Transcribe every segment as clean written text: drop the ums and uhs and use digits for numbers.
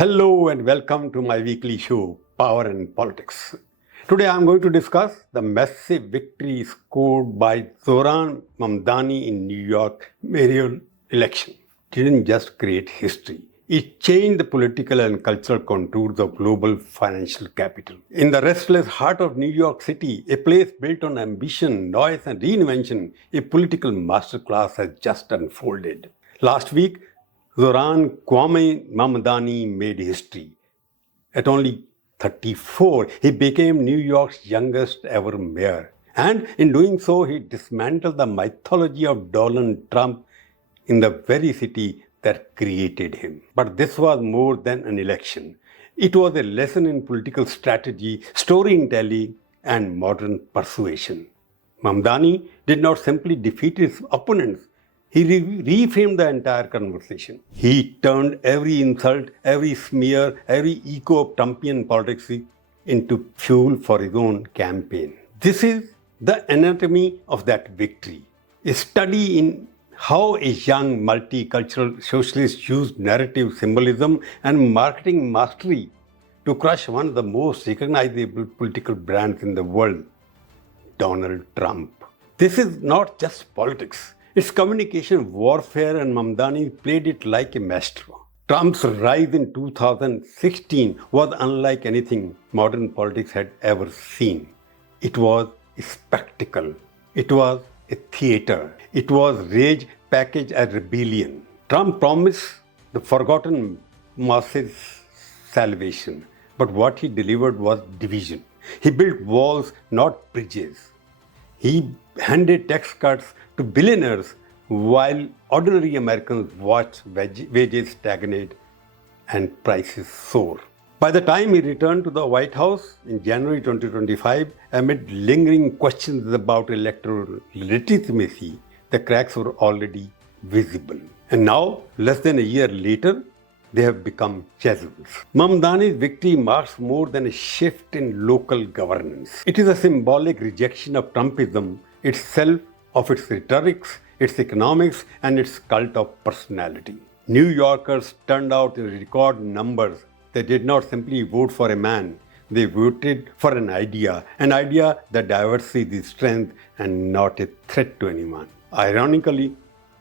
Hello and welcome to my weekly show, Power and Politics. Today I am going to discuss the massive victory scored by Zohran Mamdani in New York mayoral election. It didn't just create history. It changed the political and cultural contours of global financial capital. In the restless heart of New York City, a place built on ambition, noise and reinvention, a political masterclass has just unfolded. Last week, Zohran Kwame Mamdani made history. At only 34, he became New York's youngest ever mayor. And in doing so, he dismantled the mythology of Donald Trump in the very city that created him. But this was more than an election. It was a lesson in political strategy, storytelling, and modern persuasion. Mamdani did not simply defeat his opponents. He reframed the entire conversation. He turned every insult, every smear, every echo of Trumpian politics into fuel for his own campaign. This is the anatomy of that victory. A study in how a young multicultural socialist used narrative symbolism and marketing mastery to crush one of the most recognizable political brands in the world, Donald Trump. This is not just politics. It's communication warfare, and Mamdani played it like a maestro. Trump's rise in 2016 was unlike anything modern politics had ever seen. It was a spectacle. It was a theater. It was rage packaged as rebellion. Trump promised the forgotten masses salvation, but what he delivered was division. He built walls, not bridges. He handed tax cuts to billionaires while ordinary Americans watched wages stagnate and prices soar. By the time he returned to the White House in January 2025, amid lingering questions about electoral legitimacy, the cracks were already visible. And now, less than a year later, they have become chisels. Mamdani's victory marks more than a shift in local governance. It is a symbolic rejection of Trumpism itself, of its rhetorics, its economics, and its cult of personality. New Yorkers turned out in record numbers. They did not simply vote for a man. They voted for an idea that diversity is strength and not a threat to anyone. Ironically,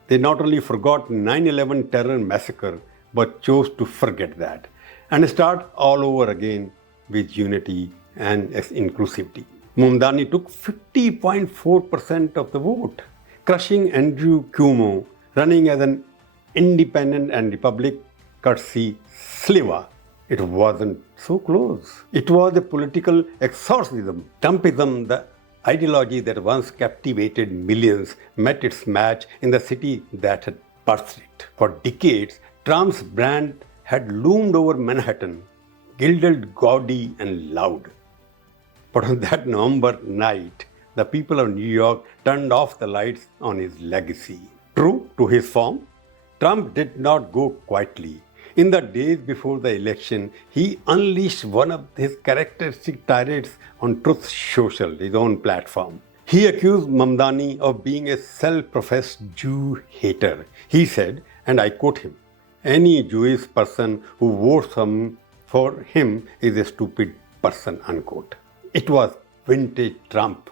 they not only forgot 9/11 terror massacre, but chose to forget that and start all over again with unity and inclusivity. Mamdani took 50.4% of the vote, crushing Andrew Cuomo, running as an independent and Republic courtesy sliver. It wasn't so close. It was a political exorcism. Trumpism, the ideology that once captivated millions, met its match in the city that had birthed it. For decades, Trump's brand had loomed over Manhattan, gilded, gaudy, and loud. But on that November night, the people of New York turned off the lights on his legacy. True to his form, Trump did not go quietly. In the days before the election, he unleashed one of his characteristic tirades on Truth Social, his own platform. He accused Mamdani of being a self-professed Jew hater. He said, and I quote him, "Any Jewish person who votes for him is a stupid person," unquote. It was vintage Trump,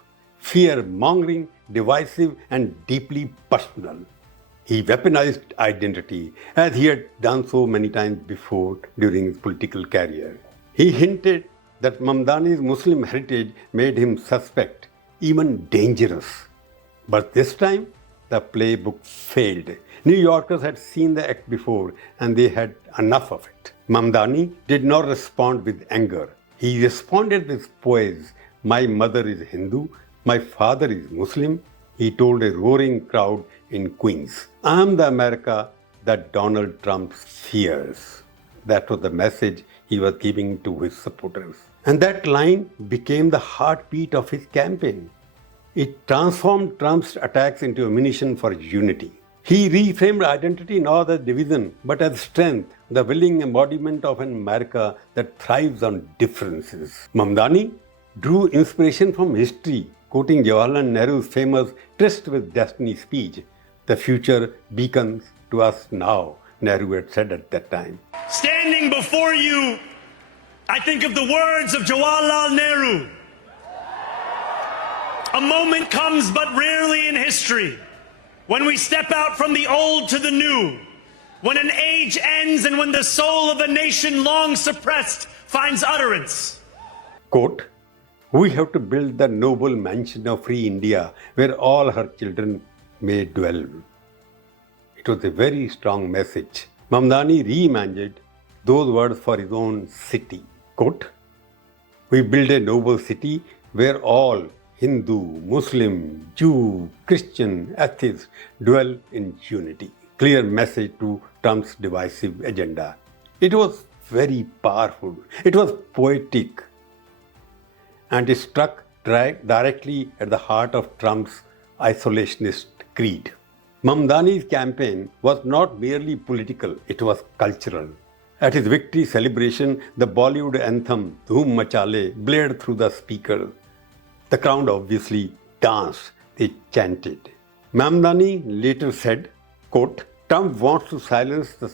fear-mongering, divisive, and deeply personal. He weaponized identity, as he had done so many times before during his political career. He hinted that Mamdani's Muslim heritage made him suspect, even dangerous. But this time, the playbook failed. New Yorkers had seen the act before, and they had enough of it. Mamdani did not respond with anger. He responded with poise. "My mother is Hindu, my father is Muslim," he told a roaring crowd in Queens. "I am the America that Donald Trump fears." That was the message he was giving to his supporters. And that line became the heartbeat of his campaign. It transformed Trump's attacks into ammunition for unity. He reframed identity not as division, but as strength, the willing embodiment of an America that thrives on differences. Mamdani drew inspiration from history, quoting Jawaharlal Nehru's famous Tryst with Destiny speech, "The future beacons to us now. Nehru had said at that time. Standing before you, I think of the words of Jawaharlal Nehru. A moment comes but rarely in history when we step out from the old to the new, when an age ends and when the soul of a nation long suppressed finds utterance. Quote, "We have to build the noble mansion of free India where all her children may dwell." It was a very strong message. Mamdani reimagined those words for his own city. Quote, "We build a noble city where all Hindu, Muslim, Jew, Christian, atheist dwell in unity." Clear message to Trump's divisive agenda. It was very powerful. It was poetic. And it struck directly at the heart of Trump's isolationist creed. Mamdani's campaign was not merely political, it was cultural. At his victory celebration, the Bollywood anthem Dhoom Machale blared through the speakers. The crowd obviously danced, they chanted. Mamdani later said, quote, "Trump wants to silence the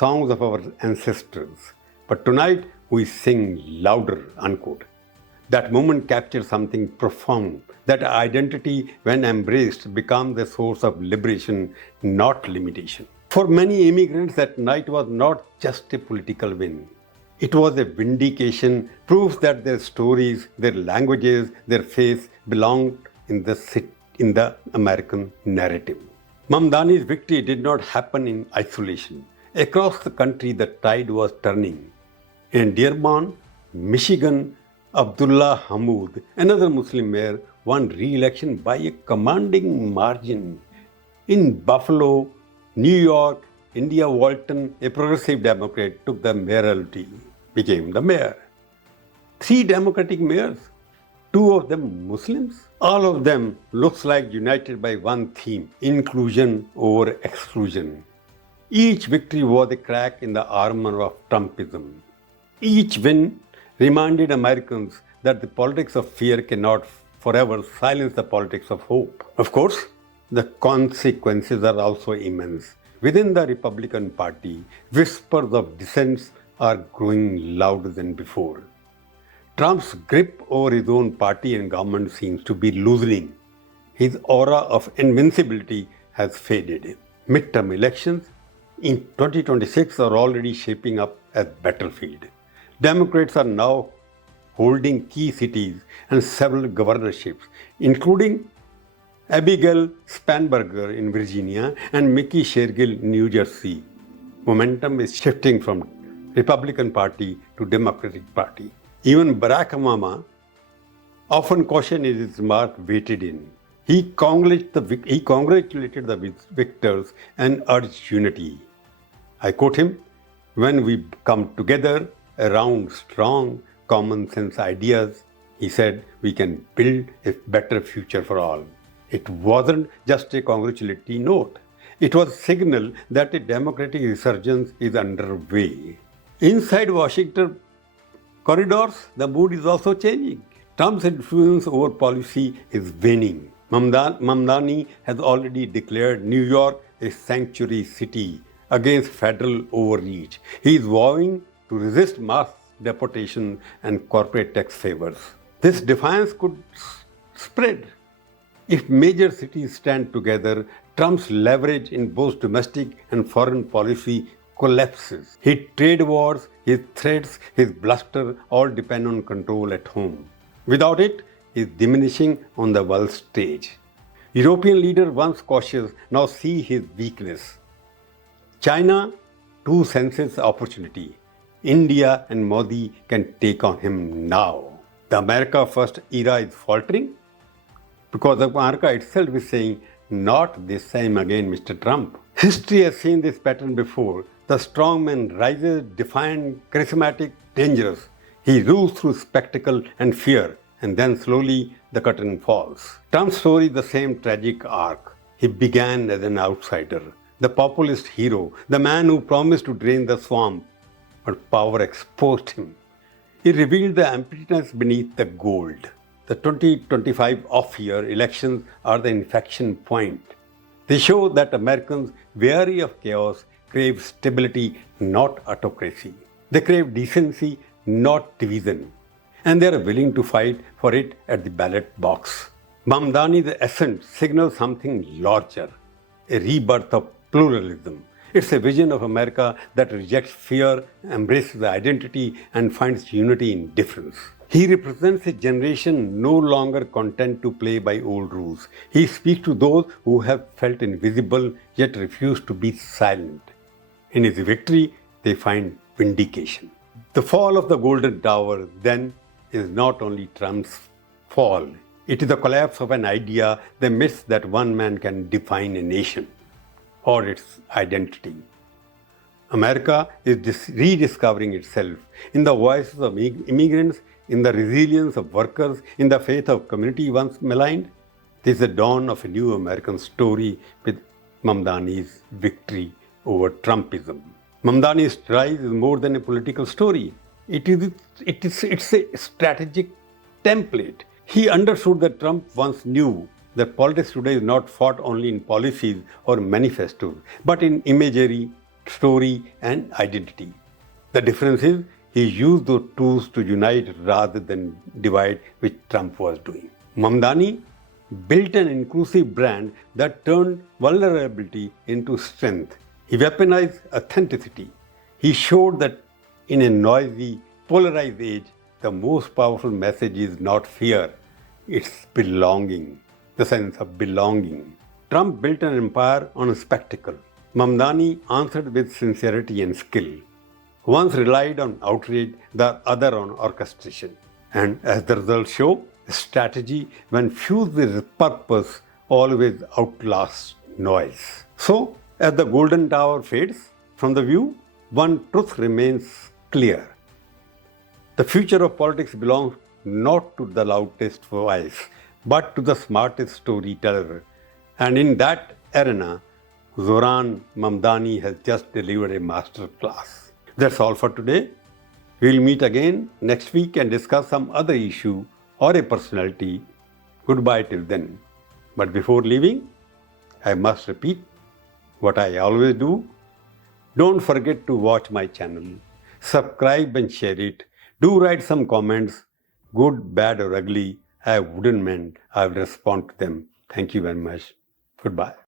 songs of our ancestors, but tonight we sing louder," unquote. That moment captured something profound. That identity, when embraced, becomes the source of liberation, not limitation. For many immigrants, that night was not just a political win. It was a vindication, proof that their stories, their languages, their faiths belonged in the American narrative. Mamdani's victory did not happen in isolation. Across the country, the tide was turning. In Dearborn, Michigan, Abdullah Hammoud, another Muslim mayor, won re-election by a commanding margin. In Buffalo, New York, India Walton, a progressive Democrat, took the mayoralty, became the mayor. 3 Democratic mayors, 2 of them Muslims. All of them looks like united by one theme, inclusion over exclusion. Each victory was a crack in the armor of Trumpism. Each win reminded Americans that the politics of fear cannot forever silence the politics of hope. Of course, the consequences are also immense. Within the Republican Party, whispers of dissent are growing louder than before. Trump's grip over his own party and government seems to be loosening. His aura of invincibility has faded. Midterm elections in 2026 are already shaping up as battlefield. Democrats are now holding key cities and several governorships, including Abigail Spanberger in Virginia and Mickey Shergill in New Jersey. Momentum is shifting from Republican Party to Democratic Party. Even Barack Obama, often cautioned in his remark, weighted in. He congratulated the victors and urged unity. I quote him, "When we come together around strong, common sense ideas," he said, "we can build a better future for all." It wasn't just a congratulatory note. It was a signal that a democratic resurgence is underway. Inside Washington corridors, the mood is also changing. Trump's influence over policy is waning. Mamdani has already declared New York a sanctuary city against federal overreach. He is vowing to resist mass deportation and corporate tax favors. This defiance could spread. If major cities stand together, Trump's leverage in both domestic and foreign policy collapses. His trade wars, his threats, his bluster all depend on control at home. Without it, he is diminishing on the world stage. European leaders, once cautious, now see his weakness. China too senses opportunity. India and Modi can take on him now. The America First era is faltering because America itself is saying, "Not this time again, Mr. Trump." History has seen this pattern before. The strong man rises defiant, charismatic, dangerous. He rules through spectacle and fear, and then slowly the curtain falls. Trump's story is the same tragic arc. He began as an outsider, the populist hero, the man who promised to drain the swamp, but power exposed him. He revealed the emptiness beneath the gold. The 2025 off-year elections are the inflection point. They show that Americans, weary of chaos, crave stability, not autocracy. They crave decency, not division. And they are willing to fight for it at the ballot box. Mamdani's ascent signals something larger, a rebirth of pluralism. It's a vision of America that rejects fear, embraces identity, and finds unity in difference. He represents a generation no longer content to play by old rules. He speaks to those who have felt invisible yet refuse to be silent. In his victory, they find vindication. The fall of the Golden Tower, then, is not only Trump's fall. It is the collapse of an idea, the myth that one man can define a nation or its identity. America is rediscovering itself in the voices of immigrants, in the resilience of workers, in the faith of community once maligned. This is the dawn of a new American story with Mamdani's victory over Trumpism. Mamdani's rise is more than a political story. It's a strategic template. He understood that Trump once knew that politics today is not fought only in policies or manifestos, but in imagery, story, and identity. The difference is he used those tools to unite rather than divide, which Trump was doing. Mamdani built an inclusive brand that turned vulnerability into strength. He weaponized authenticity. He showed that in a noisy, polarized age, the most powerful message is not fear, it's belonging, the sense of belonging. Trump built an empire on a spectacle. Mamdani answered with sincerity and skill. Once relied on outrage, the other on orchestration. And as the results show, strategy, when fused with purpose, always outlasts noise. So, as the Golden Tower fades from the view, one truth remains clear. The future of politics belongs not to the loudest voice, but to the smartest storyteller. And in that arena, Zohran Mamdani has just delivered a master class. That's all for today. We'll meet again next week and discuss some other issue or a personality. Goodbye till then. But before leaving, I must repeat what I always do. Don't forget to watch my channel, subscribe and share it. Do write some comments, good, bad or ugly. I wouldn't mind. I will respond to them. Thank you very much. Goodbye.